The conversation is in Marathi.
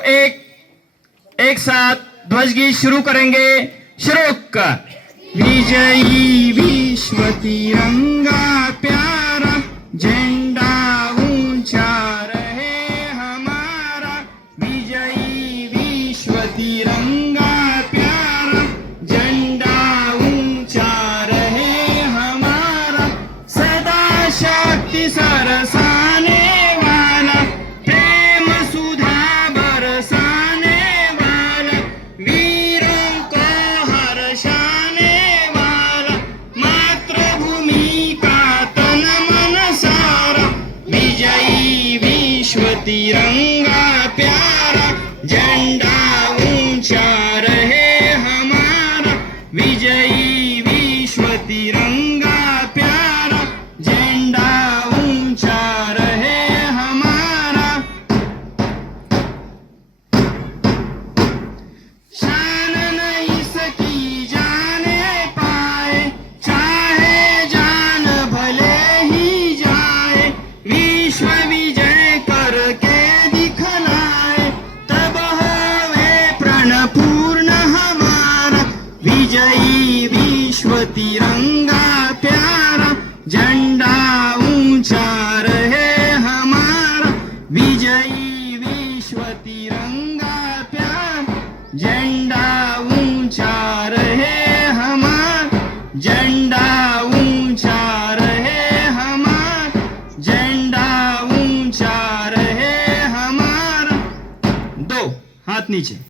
एक एक साथ ध्वज गीत शुरू करेंगे। शुरू कर। विजयी विश्व तिरंगा प्यारा, झंडा ऊंचा रहे हमारा। विजयी विश्व तिरंगा प्यारा, झंडा ऊंचा रहे हमारा। सदा शक्ति सरसाने वाला, प्रेम सुधा बरसाने वाला, वीरों को हर्षाने वाला, मातृभूमि का तन मन सारा। विजयी विश्व तिरंगा प्यारा, झंडा ऊंचा रहे हमारा। विजयी विश्व तिरंगा प्यारा, झंडा ऊंचा रहे हमारा। शान नहीं सकी जाने पाए, चाहे जान भले ही जाए। विश्व विजय करके दिखलाए, तब होवे प्रण पूर्ण हमारा। विजयी विश्व तिरंगा प्यारा, झंडा ऊंचा रहे हमारा। विजयी विश्व तिरंगा प्यारा, झंडा ऊंचा रहे हमारा। झंडा ऊंचा रहे हमारा, झंडा ऊंचा रहे हमारा। दो हाथ नीचे।